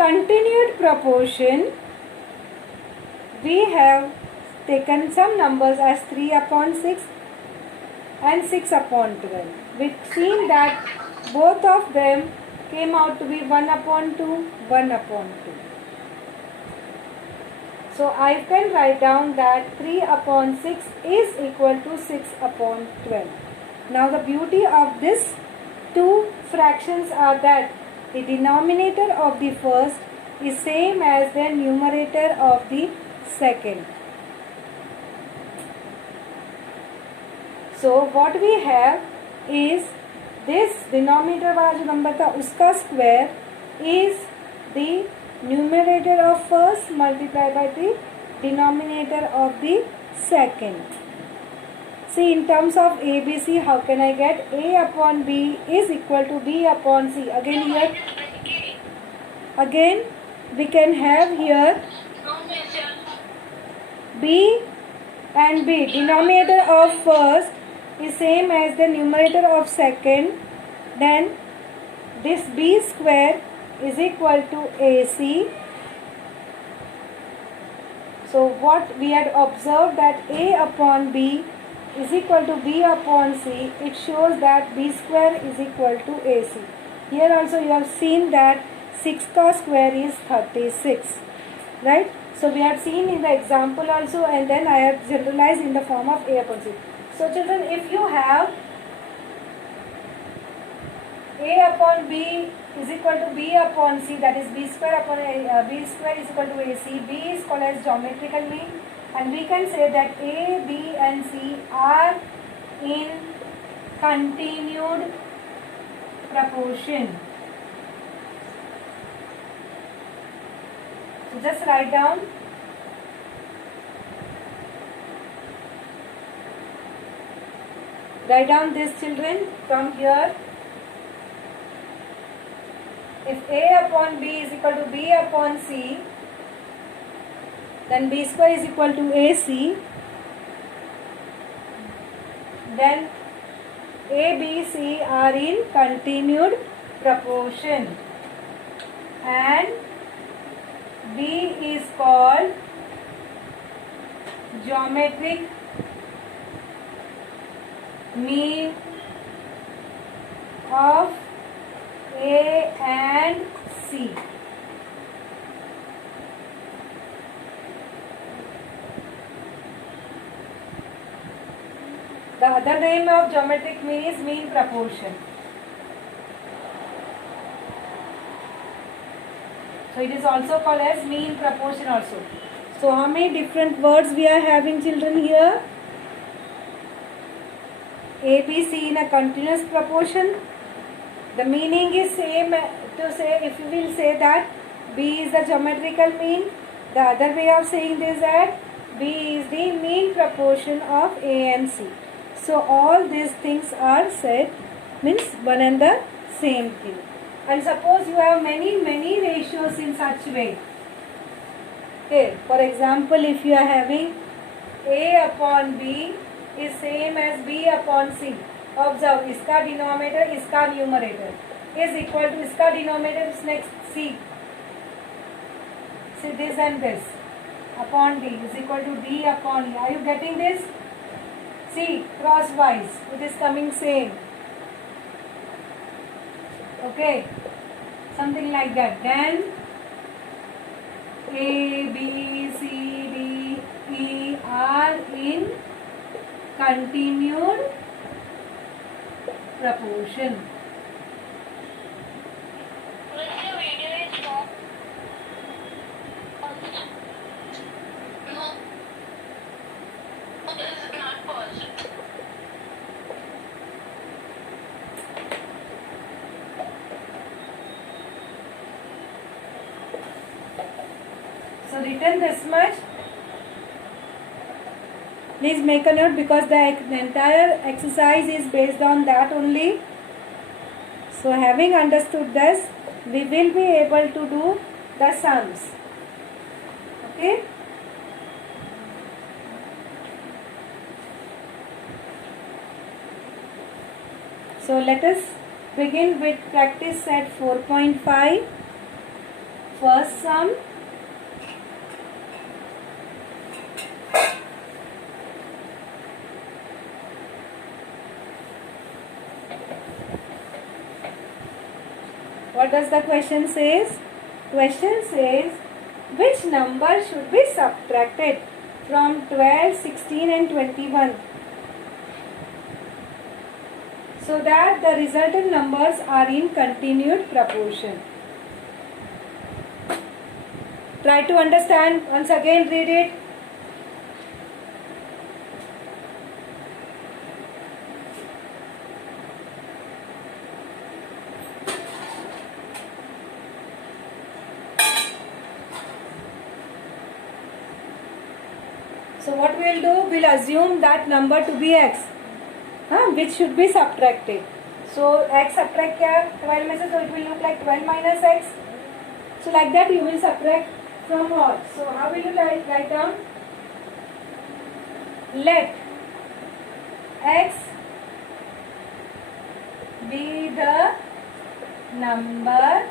continued proportion, we have taken some numbers as 3 upon 6 and 6 upon 12. We've seen that both of them came out to be 1 upon 2, 1 upon 2. So I can write down that 3 upon 6 is equal to 6 upon 12. Now the beauty of this two fractions are that the denominator of the first is same as the numerator of the second. So what we have is this denominator वाला जो number था उसका square is the numerator of first multiplied by the denominator of the second. See, in terms of ABC, how can I get A upon B is equal to B upon C? Again here, again we can have here B and B. Denominator of first is same as the numerator of second. Then this B square is equal to AC. So what we had observed that A upon B is equal to B upon C. It shows that B square is equal to AC. Here also you have seen that 6 ka square is 36. Right? So we have seen in the example also, and then I have generalized in the form of A upon C. So children, if you have A upon B is equal to B upon C, that is B square upon B square is equal to AC. B is called as geometrical mean, and we can say that A, B and C are in continued proportion. So just write down this, children, from here. If A upon B is equal to B upon C, then B square is equal to AC. Then A, B, C are in continued proportion, and B is called geometric mean of A and C. The other name of geometric mean is mean proportion. So it is also called as mean proportion also. So how many different words we are having, children, here? A, B, C in a continuous proportion. The meaning is same to say, if you will say that B is the geometrical mean, the other way of saying this is that B is the mean proportion of A and C. So all these things are said, means one and the same thing. And suppose you have many ratios in such way. Okay, for example, if you are having A upon B is same as B upon C. Observe, इसका denominator, इसका numerator is equal to इसका denominator is next C. See, this and this upon D is equal to D upon E. Are you getting this? See, crosswise it is coming same. Okay, something like that. Then A, B, C, D, E are in continued proportion. So written this much. Please make a note because the entire exercise is based on that only. So having understood this, we will be able to do the sums. Okay. So let us begin with practice set 4.5. first sum what does the question says? Question says which number should be subtracted from 12, 16 and 21 so that the resultant numbers are in continued proportion. Try to understand. Once again read it. So what we will do, we will assume that number to be x, which should be subtracted. So x subtract क्या 12 में से, so it will look like 12 minus x. So like that you will subtract from all. So how will you write down? Let x be the number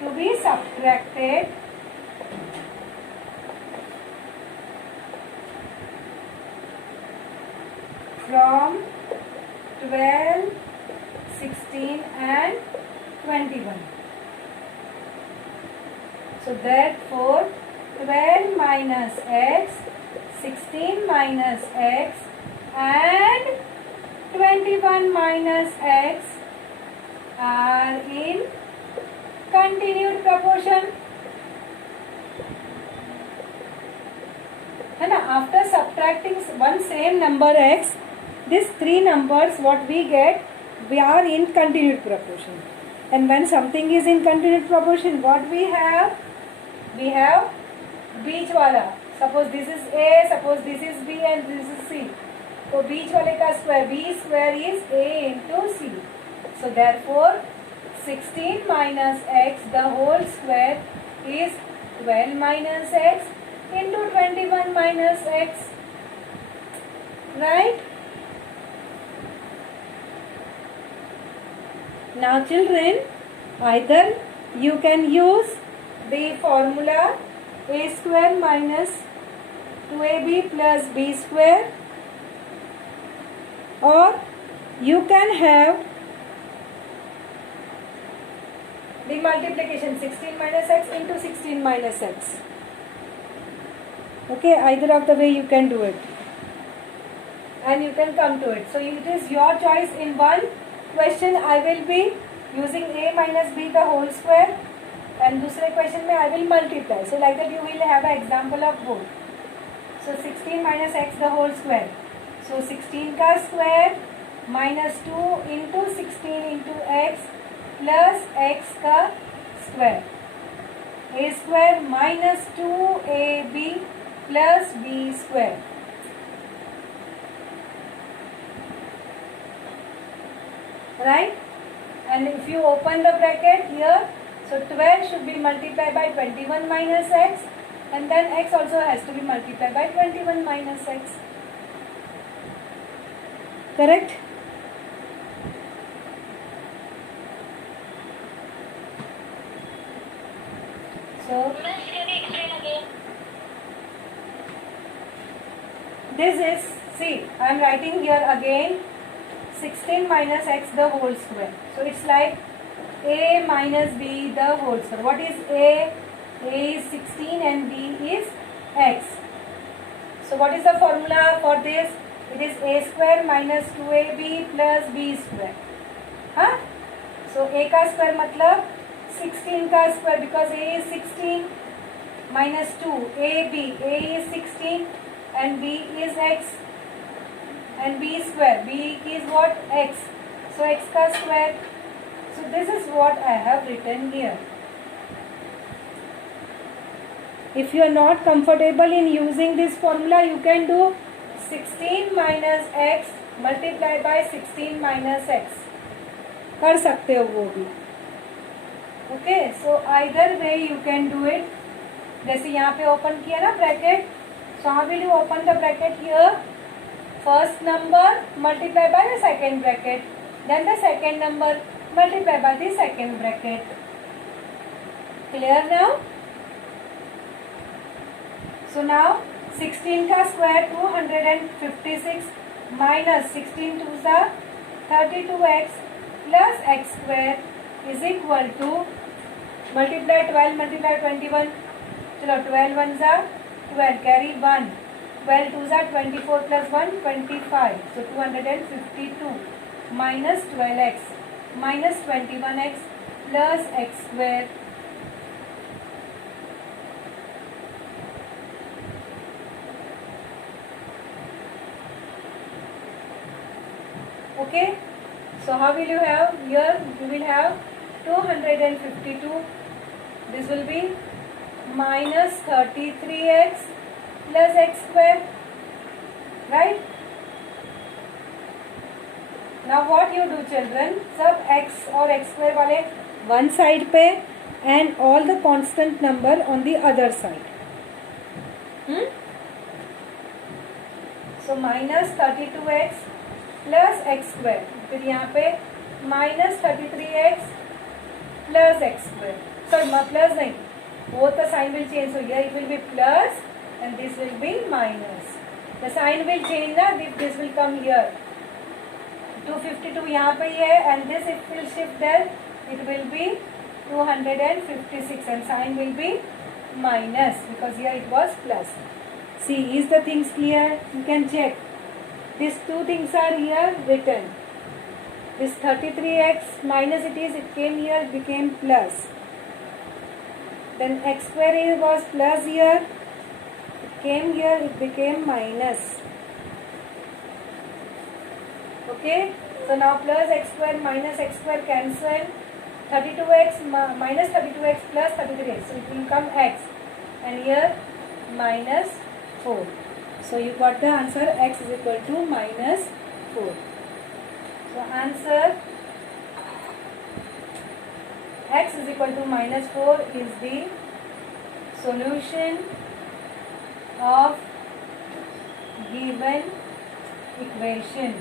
to be subtracted from 12, 16 and 21. So therefore 12 minus x, 16 minus x and 21 minus x are in continued proportion. And after subtracting one same number x, these three numbers what we get, we are in continued proportion. And when something is in continued proportion, what we have? We have बीच वाला. Suppose this is a, suppose this is b and this is c. So बीच वाले का square, b square is a into c. So therefore 16 minus x the whole square is 12 minus x into 21 minus x. Right? Now children, either you can use the formula a square minus 2ab plus b square, or you can have the multiplication 16 minus x into 16 minus x. Okay, either of the way you can do it and you can come to it. So it is your choice. In one question I will be using a minus b the whole square, and दूसरे question में I will multiply. So like that you will have an example of both. So 16 minus x the whole square. So 16 का square minus 2 into 16 into x plus x का square. A square minus 2ab plus b square. Right? And if you open the bracket here, so 12 should be multiplied by 21 minus x, and then x also has to be multiplied by 21 minus x. Correct? So this is, see, I am writing here again 16 minus x the whole square. So it's like a minus b the whole square. What is a? A is 16 and b is x. So what is the formula for this? It is a square minus 2ab plus b square. Huh? So a का square मतलब 16 का square, because a is 16 minus 2 ab. A is 16 and b is x, and b square. b is what? X. So x का square. So this is what I have written here. If you are not comfortable in using this formula, you can do 16 minus x multiplied by 16 minus x. कर सकते हो वो भी. Okay, so either way you can do it. जैसे यहाँ पे open किया ना bracket, so how will you open the bracket here? First number multiplied by the second bracket, then the second number multiplied by the second bracket. Clear now? So now 16 का square 256 minus 16 to the 32x plus x square is equal to multiply 12 multiply 21. चलो 12 1 जा 12 carry 1, 12 2 जा 24 plus 1 25. So 252 minus 12x minus 21x plus x square. Okay, so how will you have here? You will have 252. This will be minus 33x plus x square, right? Now what you do children, सब x और x square वाले one side पे and all the constant number on the other side. So minus 32x plus x square, फिर यहाँ पे minus 33x plus x square. Sorry, plus नहीं, both the sign will change. So here it will be plus and this will be minus. The sign will change ना, this will come here. 252 यहाँ पे ही है and this it will shift there. It will be 256 and sign will be minus because here it was plus. See, is the things clear? You can check. These two things are here written. This 33x minus it came here, it became plus. Then x square was plus here, it came here, it became minus. Okay, so now plus x square minus x square cancel. 32x minus 32x plus 33x, so it will come x, and here minus 4. So you got the answer, x is equal to minus 4. So answer x is equal to minus 4 is the solution of given equation.